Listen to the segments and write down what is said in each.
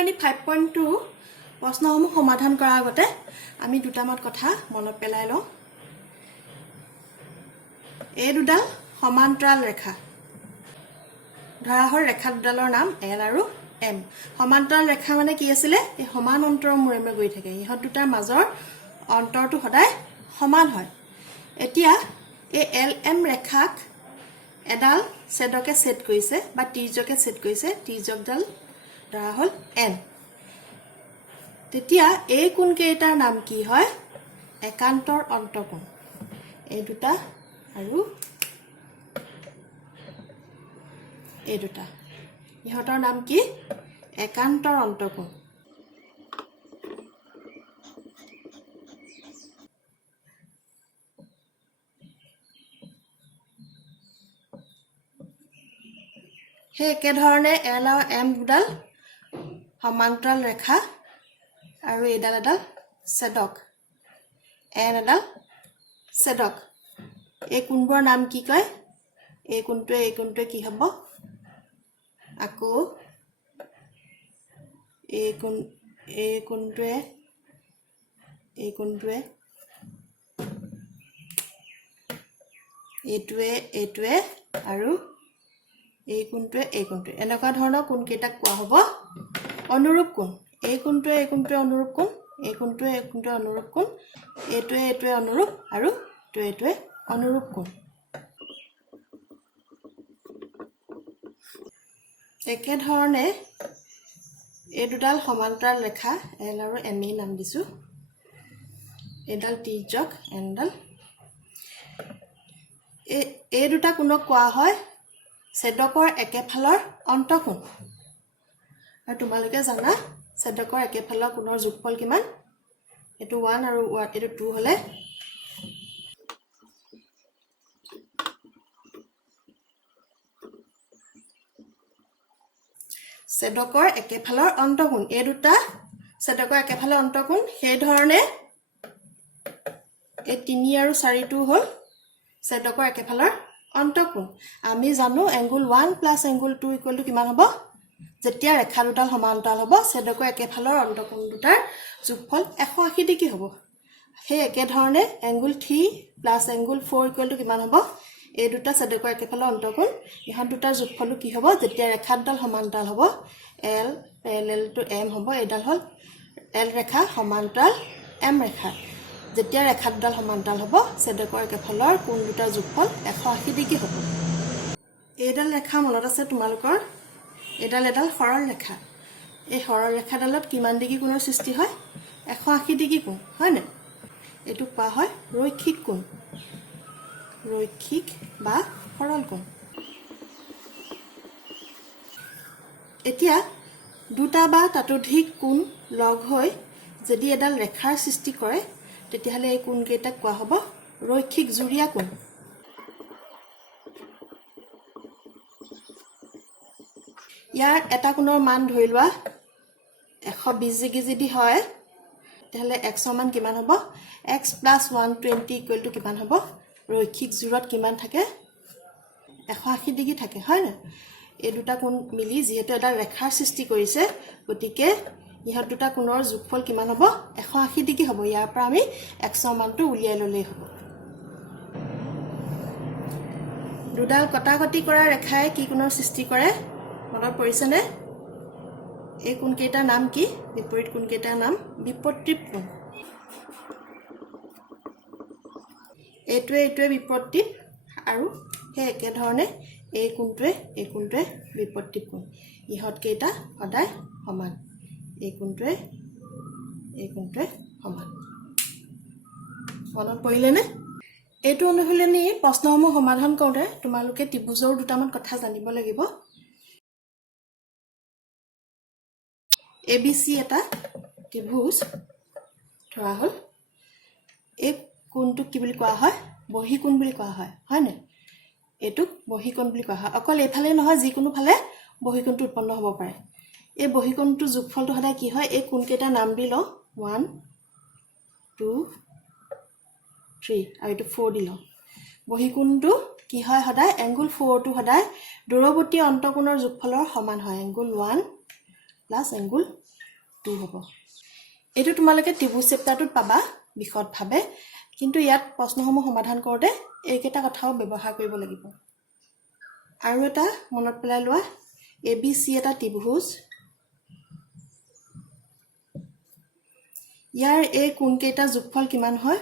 অনুশীলনী 5.2 প্ৰশ্নসমূহ সমাধান কৰাৰ আগতে আমি দুটামান কথা মনত পেলাই লওঁ। এই দুডাল সমান্তৰাল ৰেখা। ধৰা হ'ল ৰেখা দুডালৰ নাম L আৰু M। সমান্তৰাল ৰেখা মানে কি আছিল? এই সমান অন্তৰৰ মূৰে গৈ থাকে। ইহঁত দুটাৰ মাজৰ অন্তৰটো সদায় সমান হয়। এতিয়া এই LM ৰেখাক এডাল ছেদকে ছেদ কৰিছে বা তিৰ্যকে ছেদ কৰিছে। তিৰ্যকডাল ধৰা হ'ল N। তেতিয়া এই কোণ কেইটাৰ নাম কি হয়? একান্তৰ অন্তঃকোণ। এই দুটা আৰু এই দুটা, ইহঁতৰ নাম কি? একান্তৰ অন্তঃকোণ। সেই একেধৰণে L আৰু M দুডাল সমান্তৰাল ৰেখা আৰু এইডাল এডাল ছেদক, N এডাল ছেদক। এই কোণবোৰৰ নাম কি কয়? এই কোণটোৱে কি হ'ব? আকৌ এই কোণটোৱে এইটোৱে আৰু এই কোণটোৱে এনেকুৱা ধৰণৰ কোণ কেইটাক কোৱা হ'ব অনুৰূপ কোণ। এই কোণটোৱে অনুৰূপ কোণ, এই কোণটোৱে অনুৰূপ কোণ, এইটোৱে অনুৰূপ আৰু এইটোৱে অনুৰূপ কোণ। একেধৰণে এই দুডাল সমান্তৰাল ৰেখা L আৰু M নাম দিছোঁ। এইডাল তিৰ্যক N ডাল। এই দুটা কোণক কোৱা হয় ছেদকৰ একেফালৰ অন্তঃকোণ। আৰু তোমালোকে জানা ছেদকৰ একেফালৰ কোণৰ যোগফল কিমান? এইটো 1 আৰু এইটো 2 হ'লে ছেদকৰ একেফালৰ অন্তঃকোণ। এই দুটা ছেদকৰ একেফালৰ অন্তঃকোণ। সেই ধৰণে এই 3 আৰু 4টো হ'ল ছেদকৰ একেফালৰ অন্তঃকোণ। আমি জানো angle 1 plus angle 2 equal to কিমান হ'ব? যেতিয়া ৰেখা দুডাল সমান্তৰাল হ'ব ছেদকৰ একেফালৰ অন্তঃকোণ দুটাৰ যোগফল 180 ডিগ্ৰী হ'ব। সেই একেধৰণে angle 3 plus angle 4 equal to কিমান হ'ব? এই দুটা ছেদকৰ একেফালৰ অন্তঃকোণ। ইহঁত দুটাৰ যোগফলটো কি হ'ব? যেতিয়া ৰেখা দুডাল সমান্তৰাল হ'ব L parallel to M হ'ব। এইডাল হ'ল L ৰেখা সমান্তৰাল M ৰেখা। যেতিয়া ৰেখা দুডাল সমান্তৰাল হ'ব ছেদকৰ একেফালৰ কোণ দুটাৰ যোগফল 180 ডিগ্ৰী হ'ব। এইডাল ৰেখা মনত আছে তোমালোকৰ? এডাল সৰল ৰেখা। এই সৰল ৰেখাডালত কিমান ডিগ্ৰী কোণৰ সৃষ্টি হয়? 180 ডিগ্ৰী কোণ, হয়নে? এইটো কোৱা হয় ৰৈখিক কোণ, ৰৈখিক বা সৰল কোণ। এতিয়া দুটা বা ততোধিক কোণ লগ হৈ যদি এডাল ৰেখাৰ সৃষ্টি কৰে তেতিয়াহ'লে এই কোণকেইটাক কোৱা হ'ব ৰৈখিক জুৰীয়া কোণ। ইয়াৰ এটা কোণৰ মান ধৰি লোৱা 120 ডিগ্ৰী যদি হয় তেতিয়াহ'লে x ৰ মান কিমান হ'ব? x প্লাছ 120 ইকুৱেল টু কিমান হ'ব? ৰৈখিক জোৰত কিমান থাকে? 180 ডিগ্ৰী থাকে, হয়নে? এই দুটা কোণ মিলি যিহেতু এডাল ৰেখাৰ সৃষ্টি কৰিছে গতিকে ইহঁত দুটা কোণৰ যোগফল কিমান হ'ব? 180 ডিগ্ৰী হ'ব। ইয়াৰ পৰা আমি x ৰ মানটো উলিয়াই ল'লেই হ'ব। দুডাল কটাকটি কৰা ৰেখাই কি কোণৰ সৃষ্টি কৰে মনত পৰিছেনে? এই কোণকেইটাৰ নাম কি? বিপৰীত কোণকেইটাৰ নাম বিপত্তিপ কোণ। এইটোৱে বিপত্তিপ আৰু সেই একেধৰণে এই কোণটোৱে বিপত্তিপ কোণ। ইহঁতকেইটা সদায় সমান। এই কোণটোৱে সমান। মনত পৰিলেনে? এইটো অনুশীলনী প্ৰশ্নসমূহ সমাধান কৰোঁতে তোমালোকে ত্ৰিভুজৰ দুটামান কথা জানিব লাগিব। ABC এটা ত্ৰিভুজ ধৰা হ'ল। এই কোণটোক কি বুলি কোৱা হয়? বহিকোণ বুলি কোৱা হয়, হয়নে? এইটোক বহিকোণ বুলি কোৱা হয়। অকল এইফালে নহয়, যিকোনো ফালে বহিকোণটো উৎপন্ন হ'ব পাৰে। এই বহিকোণটোৰ যোগফলটো সদায় কি হয়? এই কোণকেইটাৰ নাম দি লওঁ 1 2 3 আৰু এইটো 4 দি লওঁ। বহিকোণটো কি হয়? সদায় এংগুল 4টো সদায় দূৰৱৰ্তী অন্তঃকোণৰ যোগফলৰ সমান হয়। এংগুল 1 প্লাছ এংগুল 2 হ'ব এইটো তোমালোকে ত্ৰিভুজ চেপ্টাৰটোত পাবা বিশদভাৱে কিন্তু ইয়াত প্ৰশ্নসমূহ সমাধান কৰোঁতে এইকেইটা কথাও ব্যৱহাৰ কৰিব লাগিব আৰু এটা মনত পেলাই লোৱা ABC এটা ত্ৰিভুজ ইয়াৰ এই কোণকেইটা যোগফল কিমান হয়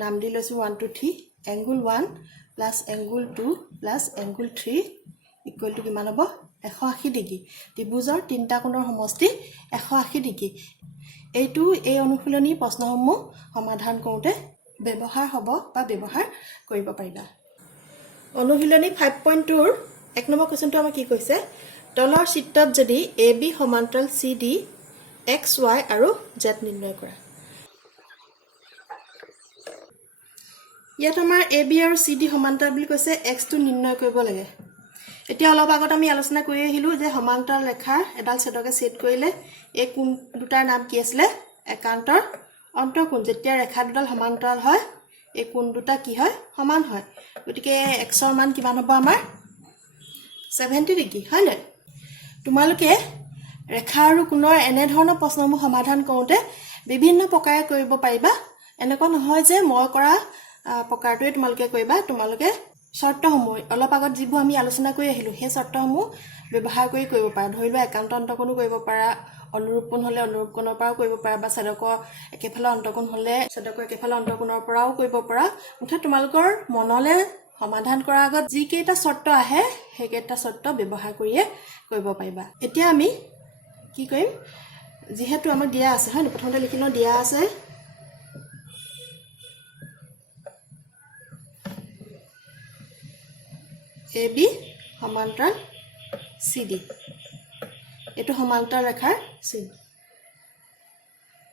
নাম দি লৈছো 1 2 3 angle 1 plus angle 2 plus angle 3 equal to কিমান হ'ব 180 ডিগ্ৰী ত্ৰিভুজৰ তিনিটা কোণৰ সমষ্টি 180 ডিগ্ৰী এইটো এই অনুশীলনী প্ৰশ্নসমূহ সমাধান কৰোঁতে ব্যৱহাৰ হ'ব বা ব্যৱহাৰ কৰিব পাৰিবা অনুশীলনী 5.2 ৰ 1 নম্বৰ কোৱেশ্চনটো আমাক কি কৈছে তলৰ চিত্ৰত যদি AB সমান্তৰাল CD X Y আৰু Z নিৰ্ণয় কৰা ইয়াত আমাৰ AB আৰু CD সমান্তৰাল বুলি কৈছে X টো নিৰ্ণয় কৰিব লাগে এতিয়া অলপ আগত আমি আলোচনা কৰি আহিলো যে সমান্তৰাল ৰেখাৰ এডাল ছেদকে ছেদ কৰিলে এই কোণ দুটাৰ নাম কি আছিল একান্তৰ অন্তঃকোণ যেতিয়া ৰেখা দুডাল সমান্তৰাল হয় এই কোণ দুটা কি হয় সমান হয় গতিকে x ৰ মান কিমান হ'ব আমাৰ 70 ডিগ্ৰী হয় না তোমালোকে ৰেখা আৰু কোণৰ এনে ধৰণৰ প্ৰশ্নসমূহ সমাধান কৰোঁতে বিভিন্ন প্ৰকাৰে কৰিব পাৰিবা এনেকুৱা নহয় যে মই কৰা প্ৰকাৰটোৱে তোমালোকে কৰিবা তোমালোকে শৰ্তসমূহ অলপ আগত যিবোৰ আমি আলোচনা কৰি আহিলো সেই শৰ্তসমূহ ব্যৱহাৰ কৰি কৰিব পাৰা ধৰি লোৱা একান্ত অন্তঃকোণো কৰিব পাৰা অনুৰূপ কোণ হলে অনুৰূপ কোণৰ পৰাও কৰিব পাৰা বা ছেদকৰ একেফালৰ অন্তঃকোণ হলে ছেদকৰ একেফালৰ অন্তঃকোণৰ পৰাও কৰিব পাৰা মুঠতে তোমালোকৰ মনলে সমাধান কৰাৰ আগত যি কেইটা শৰ্ত আহে সেই কেইটা শৰ্ত ব্যৱহাৰ কৰিয়ে কৰিব পাৰিবা এতিয়া আমি কি কৰিম যেহেতু আমাক দিয়া আছে হয় প্ৰথমতে লিখি লওঁ দিয়া আছে AB সমান্তৰাল CD এটো সমান্তৰাল ৰেখাৰ চিন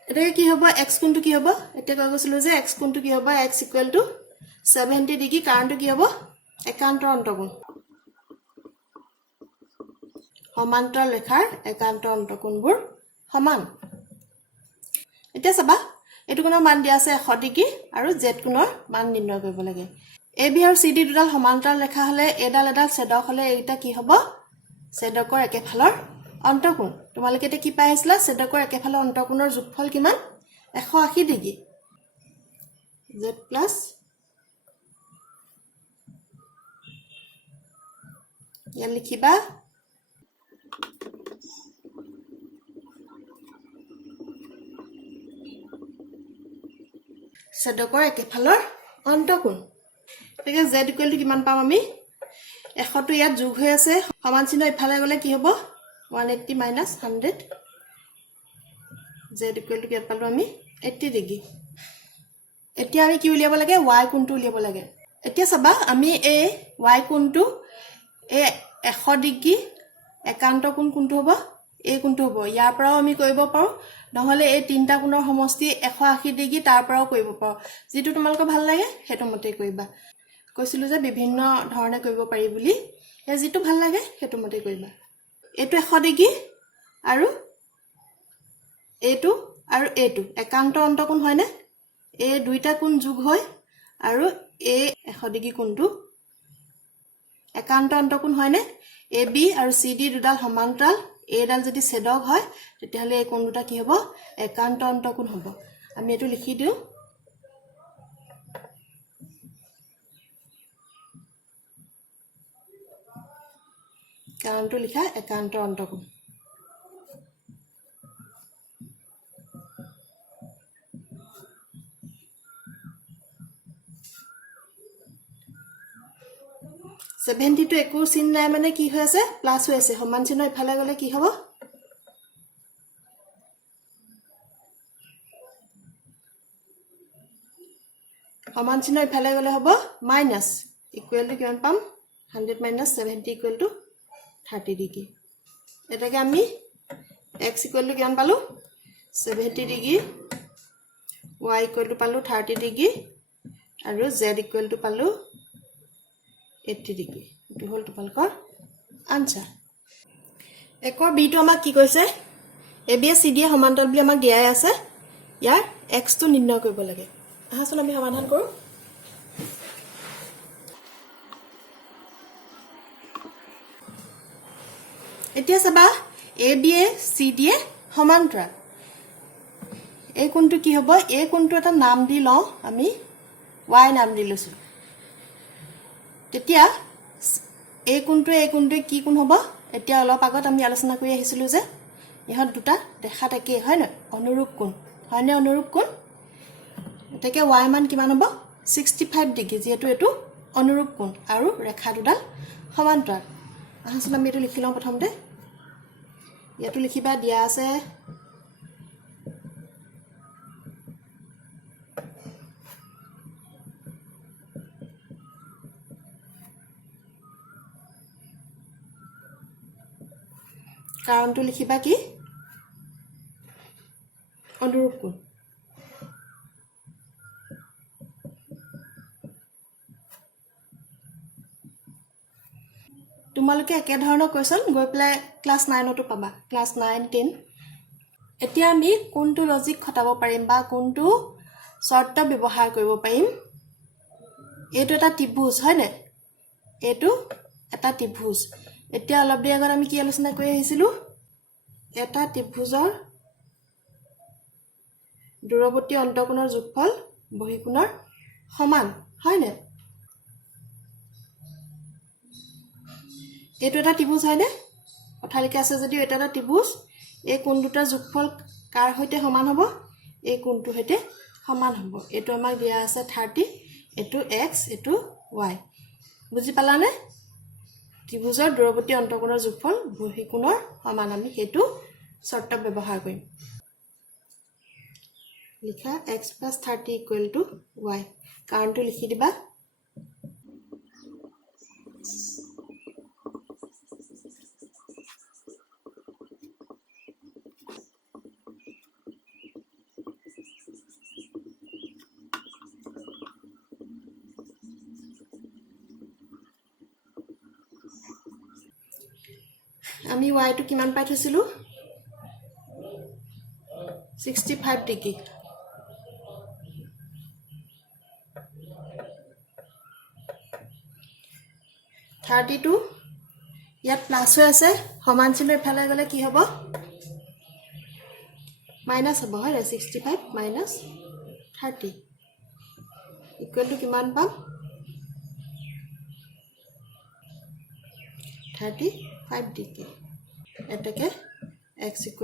এটা কি হ'ব x কোণটো কি হ'ব এতিয়া কৈ গৈছিল যে x কোণটো কি হ'ব x = 70 ডিগ্ৰী কাৰণটো কি হ'ব একান্তৰ অন্তঃকোণ সমান্তৰাল ৰেখাৰ একান্ত অন্তঃকোণবোৰ সমান এতিয়া চাবা এটো কোণৰ মান দিয়া আছে 100 ডিগ্ৰী আৰু z কোণৰ মান নিৰ্ণয় কৰিব লাগে AB আৰু CD দুডাল সমান্তৰাল ৰেখা হলে এডাল এডাল ছেদক হলে এইটা কি হ'ব ছেদকৰ একেফালৰ অন্তঃকোণ তোমালোকে এটা কি পাই আহিছলা ছেদকৰ একেফালৰ অন্তঃকোণৰ যোগফল কিমান 180 ডিগ্ৰী z প্লাস ইয়াত লিখিবা ছেদকৰ একেফালৰ অন্তঃকোণ ঠিক আছে z = কিমান পাম আমি 100 টো ইয়াত যোগ হৈ আছে সমান চিহ্ন ইফালে গলে কি হ'ব 180 - 100 z = কিমান পালো আমি 80 ডিগ্ৰী এতিয়া আমি কি উলিয়াব লাগে y কোণটো উলিয়াব লাগে এতিয়া চাবা আমি এই y কোণটো এই 100 ডিগ্ৰী একান্ত কোণ কোনটো হ'ব এই কোণটো হ'ব ইয়াৰ পৰাও আমি কৰিব পাৰো নহলে এই তিনটা কোণৰ সমষ্টি 180 ডিগ্ৰী তাৰ পৰাও কৰিব পাৰো যেটো তোমালোকৰ ভাল লাগে হেটো মতে কৰিবা কৈছিলো যে বিভিন্ন ধৰণে কৰিব পাৰি বুলি এ যেটো ভাল লাগে হেটো মতে কৰিবা এটো 100 ডিগ্ৰী আৰু এইটো একান্ত অন্তঃকোণ হয় না এই দুইটা কোণ যোগ হয় আৰু এই 100 ডিগ্ৰী কোণটো একান্ত অন্তঃকোণ হয় না AB আৰু CD দুডাল সমান্তৰাল এডাল যদি ছেদক হয় তেতিয়াহলে এই কোণ দুটা কি হ'ব একান্ত অন্তঃকোণ হ'ব আমি এটো লিখি দিও কাৰণটো লিখা একান্ত অন্তঃকোণ $70 টো একো চিন নাই মানে কি হৈ আছে প্লাস হৈ আছে সমান চিহ্ন ইফালে গলে কি হ'ব সমান চিহ্ন ইফালে গলে হ'ব মাইনাস ইকুৱেল টু কিমান পাম 100 - 70 = 30 ডিগ্ৰী এটাকে আমি x = কিমান পালো 70 ডিগ্ৰী y = পালো 30 ডিগ্ৰী আৰু z = পালো 80 ডিগ্ৰী এটো হল তোমালোকৰ আনসাৰ একৰ বি টো আমাক কি কৈছে AB CD সমান্তৰাল বুলি আমাক দিয়াই আছে ইয়াৰ x টো নিৰ্ণয় কৰিব লাগে আহাচোন আমি সমাধান কৰো এতিয়া চাবা AB CD সমান্তৰাল এই কোণটো কি হ'ব এই কোণটো এটা নাম দি লওঁ আমি y নাম দি লৈছো তেতিয়া এই কোণটোৱে কি কোণ হ'ব এতিয়া অলপ আগত আমি আলোচনা কৰি আহিছিলো যে ইহত দুটা দেখাত একে হয় ন অনুৰূপ কোণ হয়নে অনুৰূপ কোণ এটাকে y মান কিমান হ'ব 65 ডিগ্ৰী যেহেতু এটো অনুৰূপ কোণ আৰু ৰেখা দুডাল সমান্তৰাল আহচোন আমি এটো লিখি লওঁ প্ৰথমতে ইয়াতো লিখিবা দিয়া আছে কাৰণটো লিখিবা কি অনুৰূপ কোণ তোমালোকে একে ধৰণৰ কোৱেশ্চন গৈ প্লাই ক্লাস 9 তো পাবা ক্লাস 9 10 এতিয়া আমি কোনটো লজিক খটাব পাৰিম বা কোনটো শৰ্ত ব্যৱহাৰ কৰিব পাৰিম এইটো এটা ত্ৰিভুজ হয় নে এইটো এটা ত্ৰিভুজ এতিয়া অলপ দেৰি আগত আমি কি আলোচনা কৰি আহিছিলো এটা ত্ৰিভুজৰ দূৰৱৰ্তী অন্তঃকোণৰ যোগফল বহিকোণৰ সমান হয় নে এইটো এটা ত্ৰিভুজ হয় নে কথা লিখা আছে যদিও এটা এটা ত্ৰিভুজ এই কোণ দুটাৰ যোগফল কাৰ সৈতে সমান হ'ব এই কোণটো সৈতে সমান হ'ব এইটো আমাক দিয়া আছে 30 এইটো x এইটো y বুজি পালানে ত্ৰিভুজৰ দূৰৱৰ্তী অন্তঃকোণৰ যোগফল বহিকোণৰ সমান আমি সেইটো শৰ্ত ব্যৱহাৰ কৰিম লিখা x + 30 = y কাৰণটো লিখি দিবা আমি y টো কিমান পাই থৈছিলো 65 ডিগ্ৰী (32) ইয়াত প্লাস হৈ আছে সমান চিহ্ন ইফালে গলে কি হ'ব মাইনাস হ'ব হয় 65 - 30 ইকুৱেল টু কিমান পাম 35 ডিগ্ৰী এটাকে x =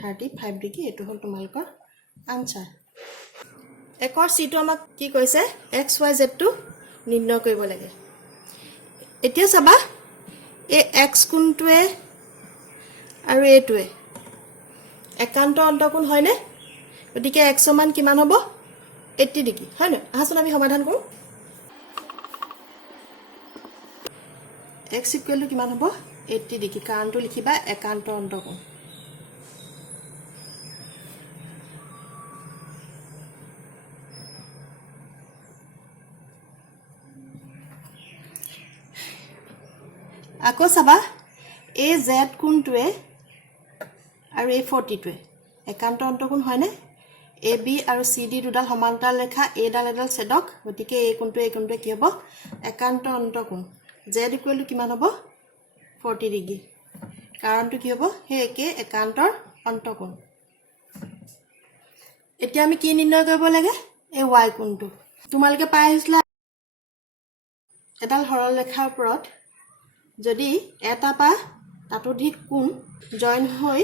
35 ডিগ্ৰী এটো হল তোমালোকৰ আনসাৰ একৰ c টো আমাক কি কৈছে x y z টো নিৰ্ণয় কৰিব লাগে এতিয়া চাবা এই x কোণটোৱে আৰু এটোৱে একান্ত অন্তঃকোণ হয়নে গতিকে x সমান কিমান হ'ব 80 ডিগ্ৰী হয় না আহাচোন আমি সমাধান কৰো x = কিমান হ'ব 80 ডিগ্ৰী কাৰণটো লিখিবা একান্ত অন্তঃকোণ আকৌ চাবা এই z কোণটোৱে আৰু এই 40টোৱে একান্ত অন্তঃকোণ হয়নে AB আৰু CD দুডাল সমান্তৰাল ৰেখা এডাল এডাল ছেদক গতিকে এই কোণটোৱে কি হ'ব একান্ত অন্তঃকোণ z = কিমান হ'ব 40 ডিগ্ৰী কাৰণটো কি হ'ব হে একে একান্তৰ অন্তঃকোণ এতিয়া আমি কি নিৰ্ণয় কৰিব লাগে এই y কোণটো তোমালোকে পাই আহিছলা এডাল সৰল ৰেখাৰ ওপৰত যদি এটা পা তাতোধিক কোণ জয়েন হৈ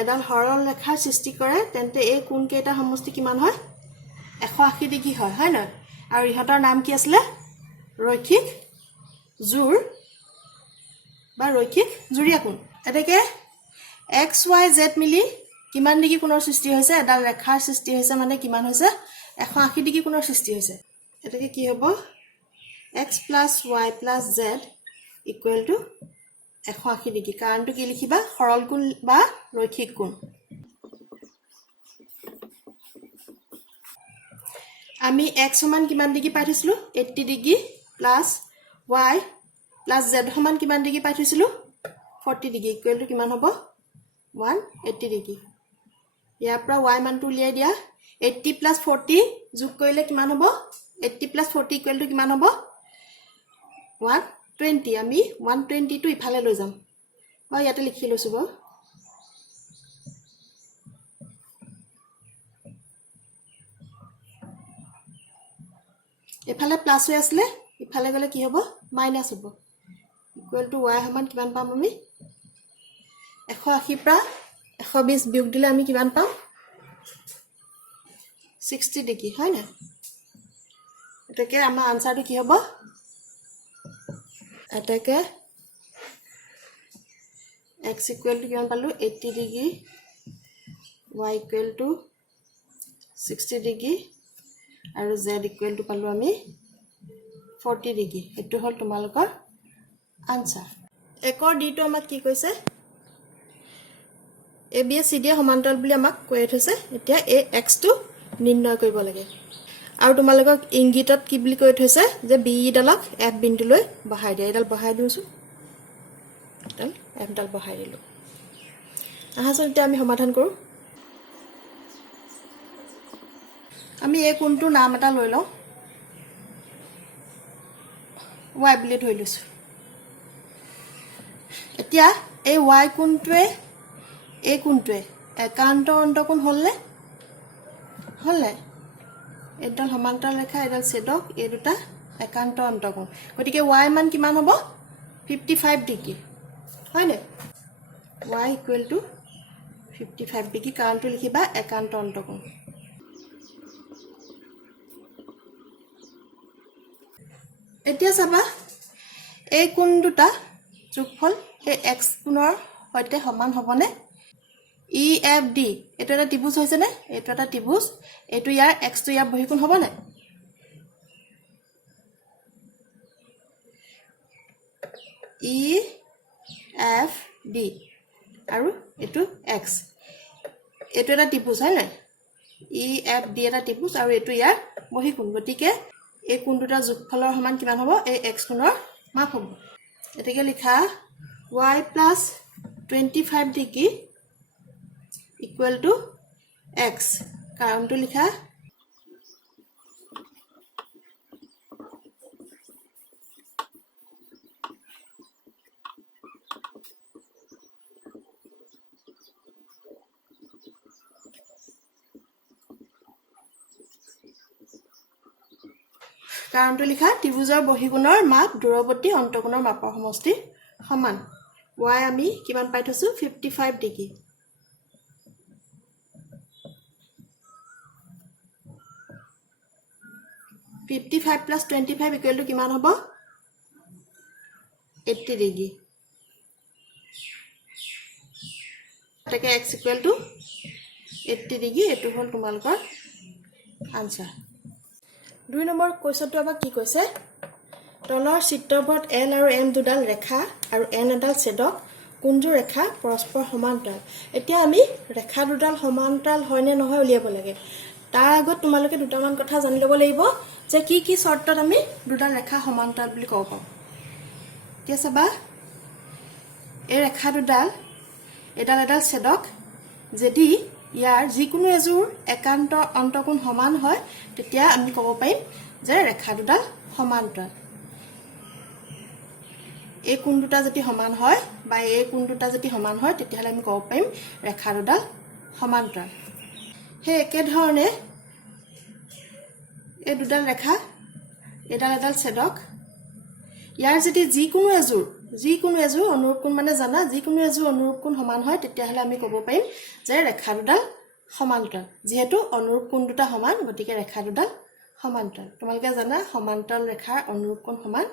এডাল সৰল ৰেখাৰ সৃষ্টি কৰে তেন্তে এই কোণ কেইটা সমষ্টি কিমান হয় 180 ডিগ্ৰী হয় হয় না আৰু ইহতৰ নাম কি আছিল ৰৈখিক জোৰ বা ৰৈখিক জুৰিয়া কোণ এটাকে x y z মিলি কিমান ডিগ্ৰী কোণৰ সৃষ্টি হৈছে এডাল ৰেখাৰ সৃষ্টি হৈছে মানে কিমান হৈছে 180 ডিগ্ৰী কোণৰ সৃষ্টি হৈছে এটাকে কি হ'ব x + y + z = 180 ডিগ্ৰী কাৰণটো কি লিখিবা সৰল কোণ বা ৰৈখিক কোণ আমি x সমান কিমান ডিগ্ৰী পাই থৈছিলো 80 ডিগ্ৰী + y + z সমান কিমান ডিগ্ৰী পাই থৈছিলো 40 ডিগ্ৰী = কিমান হ'ব 180 ডিগ্ৰী ইয়াৰ পৰা y মানটো উলিয়াই দিয়া 80 + 40 যোগ কৰিলে কিমান হ'ব 80 + 40 = কিমান হ'ব 120 আমি 120 টো ইফালে লৈ যাম বা ইয়াতে লিখি লৈছো এফালে প্লাছ হৈ আছিলে ইফালে গ'লে কি হ'ব মাইনাছ হ'ব ইকুৱেল টু y সমান কিমান পাম আমি 180 পৰা 120 বিয়োগ দিলে আমি কিমান পাম 60 ডিগ্ৰী হয় না এটাকে আমাৰ আনসাৰটো কি হ'ব এটাকে x ইকুৱেল টু কিমান পালো 80 degree y equal to 60 degree আৰু z ইকুৱেল টু পালো আমি 40 ডিগ্ৰী এটো হল তোমালোকৰ আনসাৰ একৰ ডিটো আমাক কি কৈছে এ বি সি ডি সমান্তৰাল বুলি আমাক কৈ থৈছে এতিয়া এ এক্স টো নিৰ্ণয় কৰিব লাগে আৰু তোমালোকক ইংগিতত কি বুলি কৈ থৈছে যে বি ডালক এফ বিন্দুলৈ বহাই দিয়া এডাল বহাই দিওছো এডাল এফ ডাল বহাই দিলো আহাচোন এতিয়া আমি সমাধান কৰো আমি এই কোণটোৰ নাম এটা লৈ লওঁ y বুলি ধৰি লৈছো এতিয়া এই y কোণটোৱে এই কোণটোৱে একান্ত অন্তকোণ হলনে হলনে এডাল সমান্তৰাল ৰেখা এডাল ছেদক এই দুটা একান্ত অন্তকোণ গতিকে y মান কিমান হ'ব 55 ডিগ্ৰী হয়নে y ইকুৱেল টু 55 ডিগ্ৰী কাৰণটো লিখিবা একান্ত অন্তকোণ এতিয়া চাবা এই কোণ দুটা যোগফল এই x কোণৰ সৈতে সমান হ'বনে ই এফ ডি এটো এটা ত্ৰিভুজ হৈছে নে এটো এটা ত্ৰিভুজ এটো ইয়াৰ x টো ইয়াৰ বহিকোণ হ'বনে ই এফ ডি আৰু এটো x এটো এটা ত্ৰিভুজ হয় না ই এফ ডি এটা ত্ৰিভুজ আৰু এটো ইয়াৰ বহিকোণ গতিকে এই কোণ দুটা যোগফলৰ সমান কিমান হ'ব এই x কোণৰ মাপ হ'ব এটাকে লিখা y plus 25 degree equal to x কাৰণটো লিখা কাৰণটো লিখা ত্ৰিভুজৰ বহিকোণৰ মাপ দূৰৱৰ্তী অন্তকোণৰ মাপৰ সমষ্টি সমান y আমি কিমান পাই থৈছো 55 ডিগ্ৰী $55 plus 25 equal to কিমান হ'ব 80 ডিগ্ৰী এটাকে x equal to 80 ডিগ্ৰী এটো হল তোমালোকৰ আনসাৰ 2 নম্বৰ কোৱেশ্চনটো আমাক কি কৈছে তলৰ চিত্ৰপট l আৰু m দুডাল ৰেখা আৰু n এডাল ছেদক কোনজোৰ ৰেখা পৰস্পৰ সমান্তৰাল এতিয়া আমি ৰেখা দুডাল সমান্তৰাল হয় নে নহয় উলিয়াব লাগে তাৰ আগত তোমালোকে দুটামান কথা জানি ল'ব লাগিব যে কি শৰ্তত আমি দুডাল ৰেখা সমান্তৰাল বুলি কওঁ পাম এতিয়া চাবা এই ৰেখা দুডাল এডাল ছেদক যদি ইয়াৰ যিকোনো এজোৰ একান্ত অন্তকোণ সমান হয় তেতিয়া আমি ক'ব পাৰিম যে ৰেখা দুডাল সমান্তৰাল এই কোণ দুটা যদি সমান হয় বা এই কোণ দুটা যদি সমান হয় তেতিয়াহলে আমি ক'ব পাৰিম ৰেখা দুডাল সমান্তৰাল হে একে ধৰণে এই দুডাল ৰেখা এডাল ছেদক ইয়াৰ যদি যিকোনো এজোৰ অনুৰূপ কোণ মানে জানা যিকোনো এজোৰ অনুৰূপ কোণ সমান হয় তেতিয়াহলে আমি ক'ব পাৰিম যে ৰেখা দুডাল সমান্তৰাল যেহেতু অনুৰূপ কোণ দুটা সমান গতিকে ৰেখা দুডাল সমান্তৰাল তোমালোকে জানা সমান্তৰাল ৰেখাৰ অনুৰূপ কোণ সমান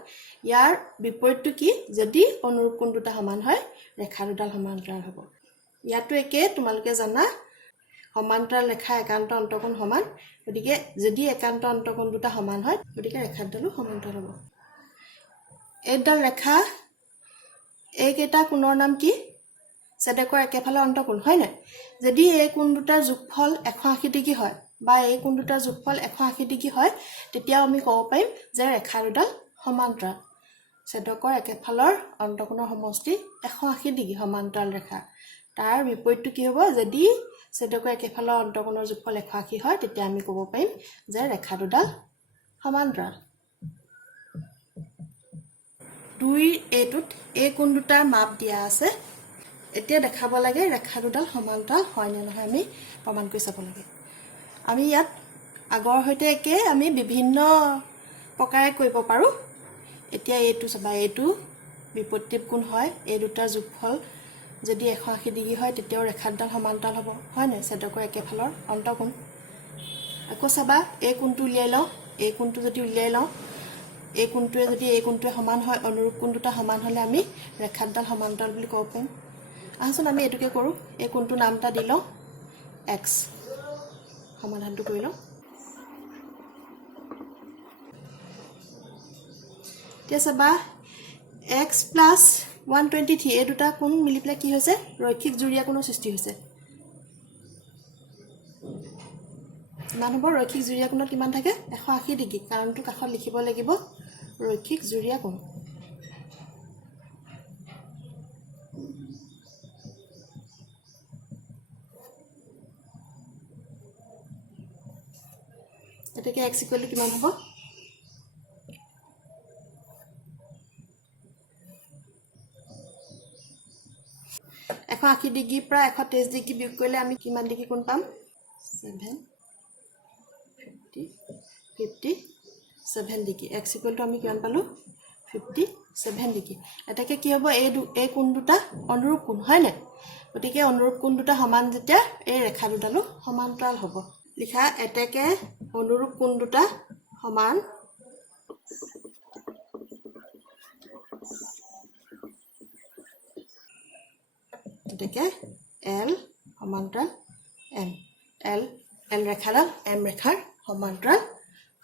ইয়াৰ বিপৰীতটো কি যদি অনুৰূপ কোণ দুটা সমান হয় ৰেখা দুডাল সমান্তৰাল হ'ব ইয়াতো একে তোমালোকে জানা সমান্তৰাল ৰেখা একান্ত অন্তকোণ সমান গতিকে যদি একান্ত অন্তকোণ দুটা সমান হয় গতিকে ৰেখা দুডালো সমান্তৰাল হ'ব এডাল ৰেখা এইকেইটা কোণৰ নাম কি ছেদকৰ একেফালৰ অন্তকোণ হয় না যদি এই কোণ দুটাৰ যোগফল 180 ডিগ্ৰী হয় বা এই কোণ দুটাৰ যোগফল 180 ডিগ্ৰী হয় তেতিয়া আমি ক'ব পাৰিম যে ৰেখা দুডাল সমান্তৰাল ছেদকৰ একেফালৰ অন্তকোণৰ সমষ্টি 180 ডিগ্ৰী সমান্তৰাল ৰেখা তাৰ বিপৰীতটো কি হ'ব যদি ছেদকৰ একেফালৰ অন্তকোণৰ যোগফল 180 হয় তেতিয়া আমি ক'ব পাৰিম যে ৰেখা দুডাল সমান্তৰাল 2a-টোত এই কোণ দুটাৰ মাপ দিয়া আছে এতিয়া দেখাব লাগে ৰেখা দুডাল সমান্তৰাল হয় নে নহয় আমি প্ৰমাণ কৰি চাব লাগে আমি ইয়াত আগৰ হৈতে একে আমি বিভিন্ন প্ৰকাৰে কৰিব পাৰোঁ এতিয়া এইটো চাবা এইটো বিপৰীত কোণ হয় এই দুটাৰ যোগফল যদি 180 ডিগ্ৰী হয় তেতিয়াও ৰেখাডাল সমান্তৰাল হ'ব হয় নাই ছেদকৰ একেফালৰ অন্তঃকোণ আকৌ চাবা এই কোণটো উলিয়াই লওঁ এই কোণটো যদি উলিয়াই লওঁ এই কোণটোৱে যদি এই কোণটোৱে সমান হয় অনুৰূপ কোণ দুটা সমান হ'লে আমি ৰেখাডাল সমান্তৰাল বুলি ক'ব পাৰিম আহচোন আমি এটোকে কৰোঁ এই কোণটো নাম এটা দি লওঁ x সমাধানটো কৰি লওঁ এতিয়া চাবা x plus 123 এই দুটা কোণ মিলি পেলাই কি হৈছে ৰৈখিক জুৰীয়া কোণৰ সৃষ্টি হৈছে মান হ'ব ৰৈখিক জুৰীয়া কোণত কিমান থাকে 180 ডিগ্ৰী কাৰণটো কাষত লিখিব লাগিব ৰৈখিক জুৰীয়া কোণ এটাকে x ইকুৱেল টু কিমান হ'ব 180 ডিগ্ৰী পৰা 123 ডিগ্ৰী বিয়োগ কৰিলে আমি কিমান ডিগ্ৰী কোণ পাম 57 ডিগ্ৰী x ইকুৱেল টু আমি কিমান পালো 57 ডিগ্ৰী এটাকে কি হ'ব এই কোণ দুটা অনুৰূপ কোণ হয় না গতিকে অনুৰূপ কোণ দুটা সমান যেতিয়া এই ৰেখা দুটালো সমান্তৰাল হ'ব লিখা এটাকে অনুৰূপ কোণ দুটা সমান এটাকে l সমান্তৰাল m l ৰেখাডাল m ৰেখাৰ সমান্তৰাল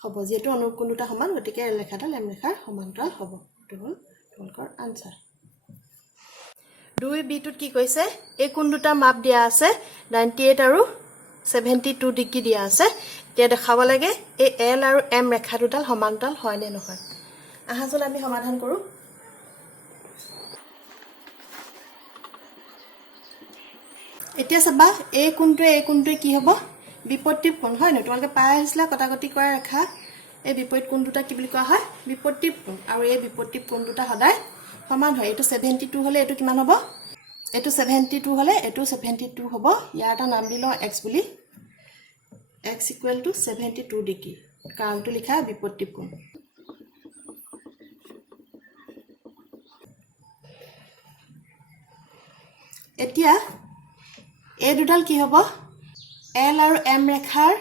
হ'ব যেটো অনুৰূপ কোণ দুটা সমান গতিকে l ৰেখাডাল m ৰেখাৰ সমান্তৰাল হ'ব এটো হ'ল তোমালোকৰ আনসাৰ 2b টোত কি কৈছে এই কোণ দুটা মাপ দিয়া আছে 98 আৰু 72 ডিগ্ৰী দিয়া আছে এতিয়া দেখাব লাগে এই l আৰু m ৰেখা দুটাল সমান্তৰাল হয় নে নহয় আহাচোন আমি সমাধান কৰো এতিয়া চাবা এই কোণটোৱে কি হ'ব বিপৰীত কোণ হয় ন তোমালোকে পাই আহিছিলা কটাকটি কৰা ৰেখা এই বিপৰীত কোণ দুটা কি বুলি কোৱা হয় বিপৰীত কোণ আৰু এই বিপৰীত কোণ দুটা সদায় সমান হয় এটো 72 হলে এটো কিমান হ'ব এটো 72 হলে এটো 72 হ'ব ইয়াৰ এটা নাম দিলো x বুলি x ইকুৱেল টু 72 ডিগ্ৰী কাৰণটো লিখা বিপৰীত কোণ এতিয়া এই দুডাল কি হ'ব l আৰু m ৰেখাৰ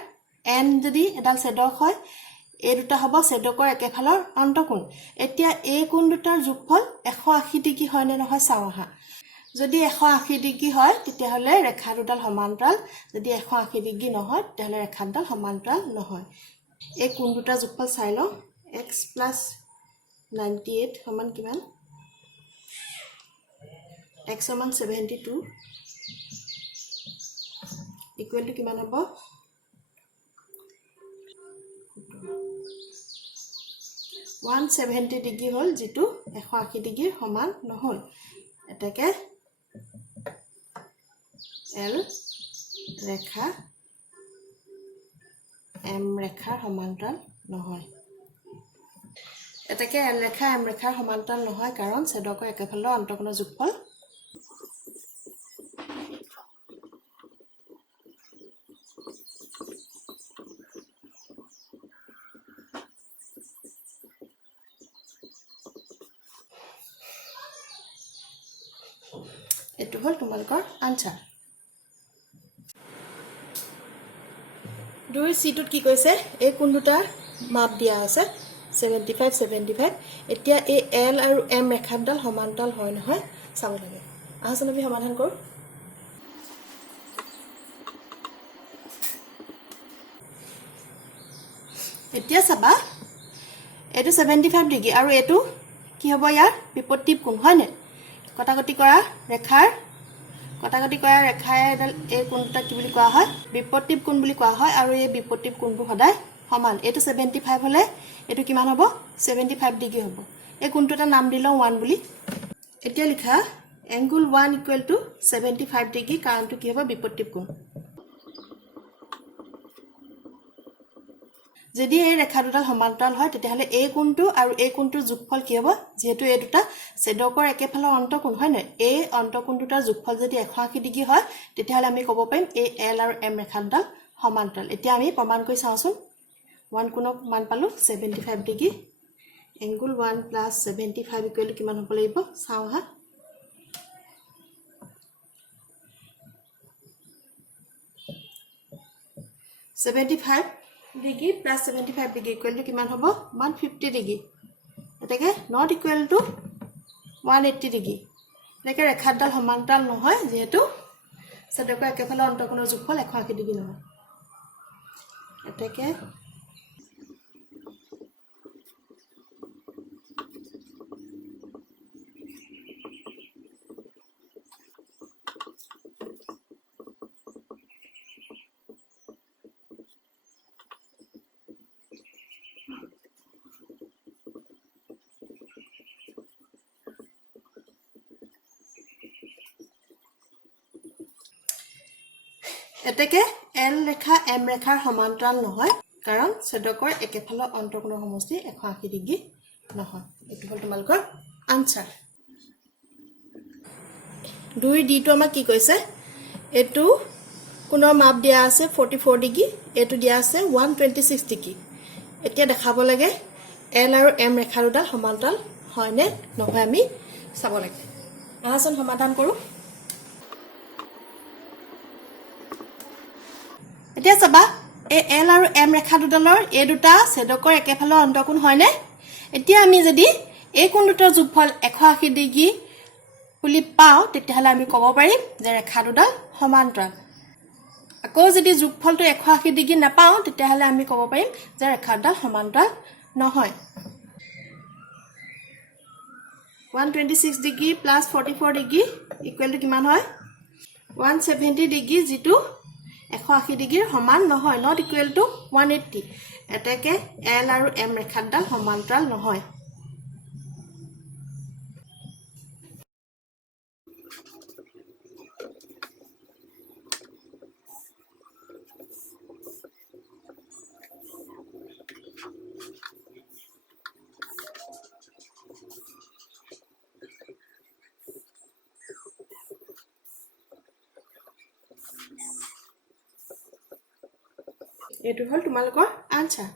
n যদি এডাল ছেদক হয় এই দুটা হ'ব ছেদকৰ একেফালৰ অন্তঃকোণ এতিয়া এই কোণ দুটাৰ যোগফল 180 ডিগ্ৰী হয় নে নহয় চাও আহা যদি 180 ডিগ্ৰী হয় তেতিয়া হলে ৰেখা দুডাল সমান্তৰাল যদি 180 ডিগ্ৰী নহয় তেতিয়া হলে ৰেখা দুডাল সমান্তৰাল নহয় এই কোণ দুটাৰ যোগফল চাই লও x plus 98 সমান কিমান x সমান 72 equal to কিমান হ'ব 170 ডিগ্ৰী হ'ল যেটো 180 ডিগ্ৰীৰ সমান নহল এটাকে l ৰেখা m ৰেখাৰ সমান্তৰাল নহয় এটাকে l ৰেখা m ৰেখাৰ সমান্তৰাল নহয় কাৰণ ছেদকৰ একেফালৰ অন্তঃকোণৰ যোগফল এটো হল তোমালোকৰ আনসাৰ 2c টোত কি কৈছে এই কোণ দুটাৰ মাপ দিয়া আছে 75 এতিয়া এই l আৰু m ৰেখাডাল সমান্তৰাল হয় নহয় চাব লাগে আহচোন আমি সমাধান কৰো এতিয়া চাবা এটো 75 ডিগ্ৰী আৰু এটো কি হ'ব ইয়াৰ বিপৰীত কোণ হয় নে কটাকটি কৰা ৰেখাৰ এডাল এই কোণ দুটা কি বুলি কোৱা হয় বিপৰীত কোণ বুলি কোৱা হয় আৰু এই বিপৰীত কোণবোৰ সদায় সমান এটো 75 হলে এটো কিমান হ'ব 75 ডিগ্ৰী হ'ব এই কোণটো এটা নাম দিলো 1 বুলি এতিয়া লিখা angle 1 equal to 75 ডিগ্ৰী কাৰণটো কি হ'ব বিপৰীত কোণ যদি এই ৰেখা দুডাল সমান্তৰাল হয় তেতিয়া হলে এই কোণটো আৰু এই কোণটোৰ যোগফল কি হ'ব যেহেতু এই দুটা ছেদকৰ একেফালৰ অন্তঃকোণ হয় না এই অন্তঃকোণ দুটাৰ যোগফল যদি 180 ডিগ্ৰী হয় তেতিয়া হলে আমি ক'ব পাৰিম এই l আৰু m ৰেখা দুডাল সমান্তৰাল এতিয়া আমি প্ৰমাণ কৰি চাওচোন 1 কোণক মান পালো 75 degree angle 1 plus 75 equal to কিমান হ'ব লাগিব চাওঁ হা $75 degree plus 75 degree equal to কিমান হ'ব 150 ডিগ্ৰী এটাকে নট ইকুৱেল টু 180 ডিগ্ৰী এটাকে ৰেখাডাল সমান্তৰাল নহয় যেহেতু ছেদকৰ একেফালৰ অন্তঃকোণৰ যোগফল 180 ডিগ্ৰী নহয় এটাকে এটাকে এল ৰেখা এম ৰেখাৰ সমান্তৰাল নহয় কাৰণ ছেদকৰ একেফালৰ অন্তঃকোণৰ সমষ্টি 180 ডিগ্ৰী নহয় এটো হল তোমালোকৰ আনসাৰ 2 ডি টো আমাক কি কৈছে এটো কোণৰ মাপ দিয়া আছে 44 ডিগ্ৰী এটো দিয়া আছে 126 ডিগ্ৰী এতিয়া দেখাব লাগে এল আৰু এম ৰেখা দুডাল সমান্তৰাল হয় নে নহয় আমি চাব লাগে আহাচোন সমাধান কৰো এতিয়া চাবা এই এল আৰু এম ৰেখা দুডালৰ এই দুটা ছেদকৰ একেফালৰ অন্তঃকোণ হয়নে এতিয়া আমি যদি এই কোণ দুটাৰ যোগফল 180 ডিগ্ৰী বুলি পাও তেতিয়াহলে আমি ক'ব পাৰিম যে ৰেখা দুডাল সমান্তৰাল আকৌ যদি যোগফলটো 180 ডিগ্ৰী নাপাও তেতিয়াহলে আমি ক'ব পাৰিম যে ৰেখা দুডাল সমান্তৰাল নহয় 126 degree plus 44 degree equal to কিমান হয় 170 ডিগ্ৰী যেটো 180 ডিগ্ৰীৰ সমান নহয় নট ইকুৱেল টু 180 এটাকে এল আৰু এম ৰেখাডাল সমান্তৰাল নহয় এটো হল তোমালোকৰ আনসাৰ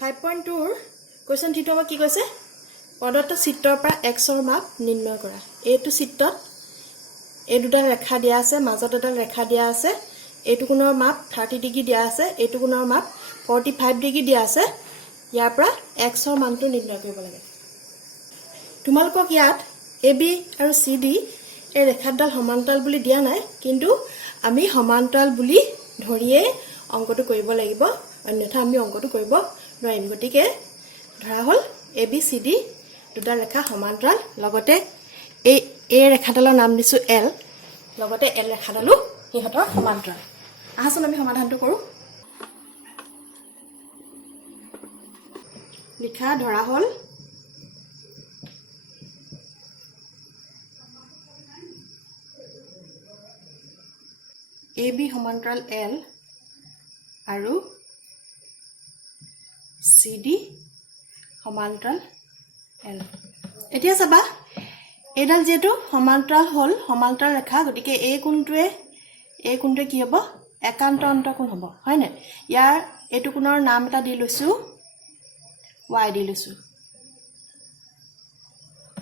5.2 ৰ কোৱেশ্চন থিটো আমাক কি কৈছে প্ৰদত্ত চিত্ৰৰ পৰা x ৰ মাপ নিৰ্ণয় কৰা এইটো চিত্ৰত এই দুটা ৰেখা দিয়া আছে মাজত এটা ৰেখা দিয়া আছে এইটো কোণৰ মাপ 30 ডিগ্ৰী দিয়া আছে এইটো কোণৰ মাপ 45 ডিগ্ৰী দিয়া আছে ইয়াৰ পৰা x ৰ মানটো নিৰ্ণয় কৰিব লাগে তোমালোকক ইয়াত AB আৰু CD এই ৰেখাডাল সমান্তৰাল বুলি দিয়া নাই কিন্তু আমি সমান্তৰাল বুলি ধৰিয়ে অংকটো কৰিব লাগিব অন্যথা আমি অংকটো কৰিব নোৱাৰিম গতিকে ধৰা হল ABCD দুটা ৰেখা সমান্তৰাল লগতে এই ৰেখাডালৰ নাম দিছো L লগতে L ৰেখাডালো ইহঁতৰ সমান্তৰাল আহাচোন আমি সমাধানটো কৰো লিখা ধৰা হল AB সমান্তৰাল L আৰু CD সমান্তৰাল L এতিয়া চাবা এডাল যেটো সমান্তৰাল হল সমান্তৰাল ৰেখা গতিকে এই কোণটোৱে কি হ'ব একান্ত অন্তঃকোণ হ'ব হয় নে ইয়াৰ এটো কোণৰ নাম এটা দি লৈছো y দি লৈছো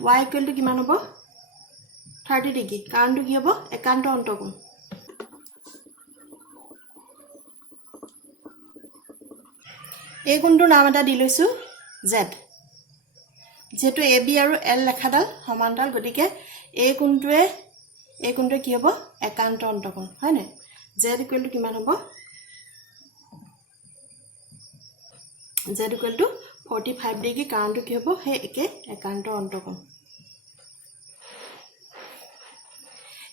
y ইকুৱেল টু কিমান হ'ব 30 ডিগ্ৰী কাৰণটো কি হ'ব একান্ত অন্তঃকোণ এই কোণটোৰ নাম এটা দি লৈছো z যেটো AB আৰু L ৰেখাডাল সমান্তৰাল গতিকে এই কোণটোৱে কি হ'ব একান্ত অন্তঃকোণ হয় নে z ইকুৱেল টু কিমান হ'ব z ইকুৱেল টু 45 ডিগ্ৰী কাৰণটো কি হ'ব হে একে একান্ত অন্তঃকোণ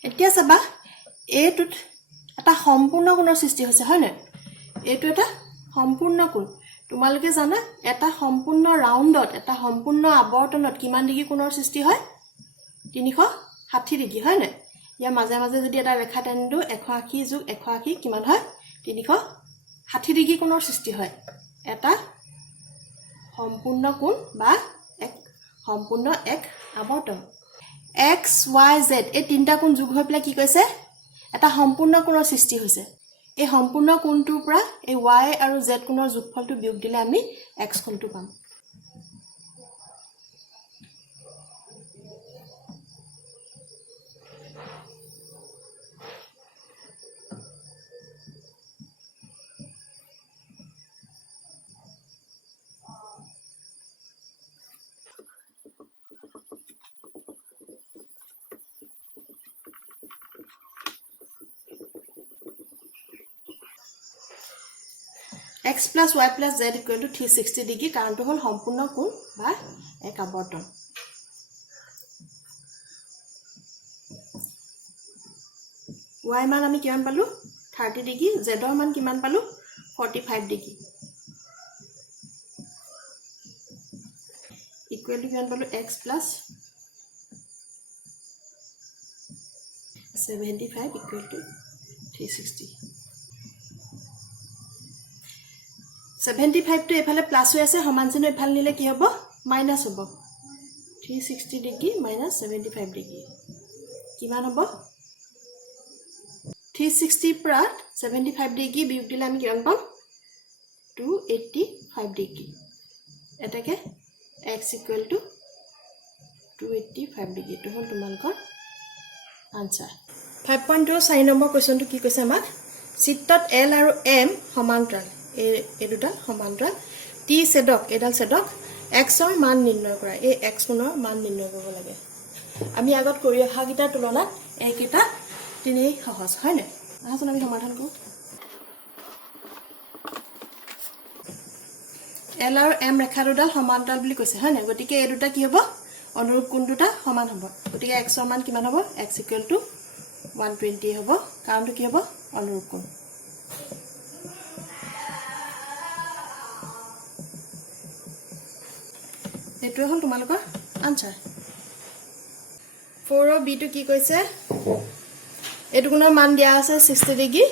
এতিয়া চাবা এইটোত এটা সম্পূৰ্ণ কোণৰ সৃষ্টি হৈছে হয় নে এইটো এটা সম্পূৰ্ণ কোণ তোমালোকে জানা এটা সম্পূৰ্ণ ৰাউণ্ডত এটা সম্পূৰ্ণ আৱৰ্তনত কিমান ডিগ্ৰী কোণৰ সৃষ্টি হয় 360 ডিগ্ৰী হয় নে ইয়াৰ মাজে মাজে যদি এটা ৰেখা টানি 180 যোগ 180 কিমান হয় 360 ডিগ্ৰী কোণৰ সৃষ্টি হয় এটা সম্পূৰ্ণ কোণ বা এক সম্পূৰ্ণ এক আৱৰ্তন x y z এই তিনটা কোণ যোগ হৈ পেলাই কি কৈছে এটা সম্পূৰ্ণ কোণৰ সৃষ্টি হৈছে এই সম্পূৰ্ণ কোণটোৰ পৰা এই y আৰু z কোণৰ যোগফলটো বিয়োগ দিলে আমি x কোণটো পাম x plus y plus z equal to 360 degree কাৰণটো হ'ল সম্পূৰ্ণ কোণ বা এক আৱৰ্তন y মান আমি কিমান পালো 30 ডিগ্ৰী z ৰ মান কিমান পালো 45 ডিগ্ৰী ইকুৱেল টু কিমান পালো x plus 75 equal to 360 75 to এফালে প্লাস হৈ আছে সমান চিহ্ন এফালে নিলে কি হ'ব মাইনাস হ'ব 360 ডিগ্ৰী মাইনাস 75 ডিগ্ৰী কিমান হ'ব 360 পৰা 75 ডিগ্ৰী বিয়োগ দিলে আমি কিমান পাম 285 ডিগ্ৰী এটাকে x equal to 285 ডিগ্ৰী তো হ'ল তোমালোকৰ আনসাৰ 5.2 4 নম্বৰ কোৱেশ্চনটো কি কৈছে আমাক চিত্ৰত l আৰু m সমান্তৰাল এই দুটা সমান্তৰাল t ছেদক এডাল ছেদক x ৰ মান নিৰ্ণয় কৰা এই x কোণৰ মান নিৰ্ণয় কৰিব লাগে আমি আগত কৰি অহা কিটাৰ তুলনাত এই কিটা তিনি সহজ হয় না আহাচোন আমি সমাধান কৰো l আৰু m ৰেখা দুডাল সমান্তৰাল বুলি কৈছে হয় না গতিকে এই দুটা কি হ'ব অনুৰূপ কোণ দুটা সমান হ'ব গতিকে x ৰ মান কিমান হ'ব x equal to 120 হ'ব কাৰণটো কি হ'ব অনুৰূপ কোণ এটো হ'ল তোমালোকৰ আনসাৰ 4 b টো কি কৈছে এটো কোণৰ মান দিয়া আছে 60 ডিগ্ৰী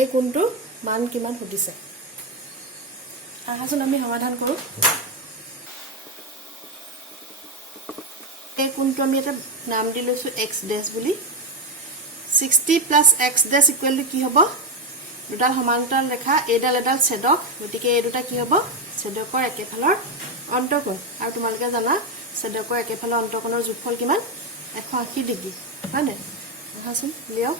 এই কোণটো মান কিমান সুধিছে আহাচোন আমি সমাধান কৰো এই কোণটো আমি এটা নাম দি লৈছো x dash বুলি 60 plus x dash equal to কি হ'ব দুটা সমান্তৰাল ৰেখা এডাল এডাল ছেদক গতিকে এই দুটা কি হ'ব ছেদকৰ একেফালৰ অন্তকোণ আৰু তোমালোকে জানা ছেদকৰ একেফালৰ অন্তকোণৰ যোগফল কিমান 180 ডিগ্ৰী হয় না আহাচোন লিও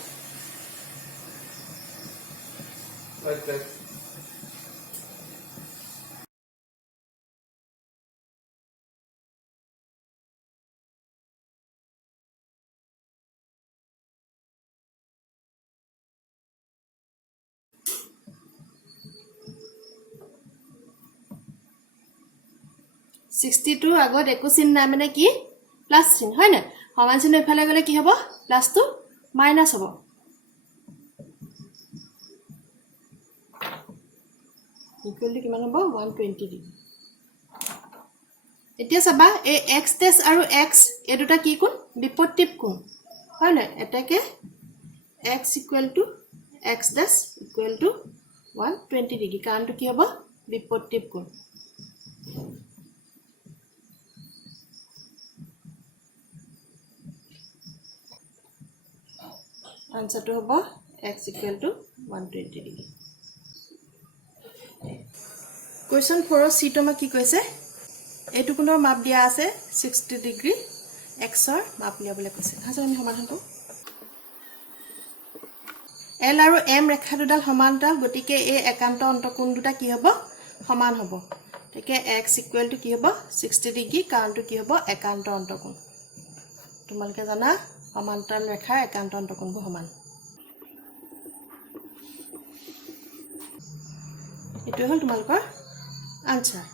আগত একো চিহ্ন নাই মানে কি প্লাস চিহ্ন হয় না সমান চিহ্ন এফালে গলে কি হ'ব প্লাস টু মাইনাস হ'ব ইকুৱেল টু কিমান হ'ব 120 ডিগ্ৰী এতিয়া চাবা এই x dash আৰু x এই দুটা কি কোণ বিপৰীত কোণ হয় না এটাকে x equal to x dash equal to 120 degree কাৰণটো কি হ'ব বিপৰীত কোণ आंसर तो होबो x equal to 120 degree question 4 c तो मा की কৈছে এটু কোণৰ মাপ দিয়া আছে 60 ডিগ্ৰী x ৰ মাপ লিয়াবলৈ কৈছে হাসন আমি সমাধান কৰো l আৰু m ৰেখা দুডাল সমান্তৰাল গতিকে এই একান্ত অন্তকোণ দুটা কি হ'ব সমান হ'ব তেকে x equal to কি হ'ব 60 ডিগ্ৰী কাৰণটো কি হ'ব একান্ত অন্তকোণ তোমালোকে জানা সমান্তৰাল ৰেখা একান্ত অন্তকোণবোৰ সমান এটো হ'ল তোমালোকৰ আনসাৰ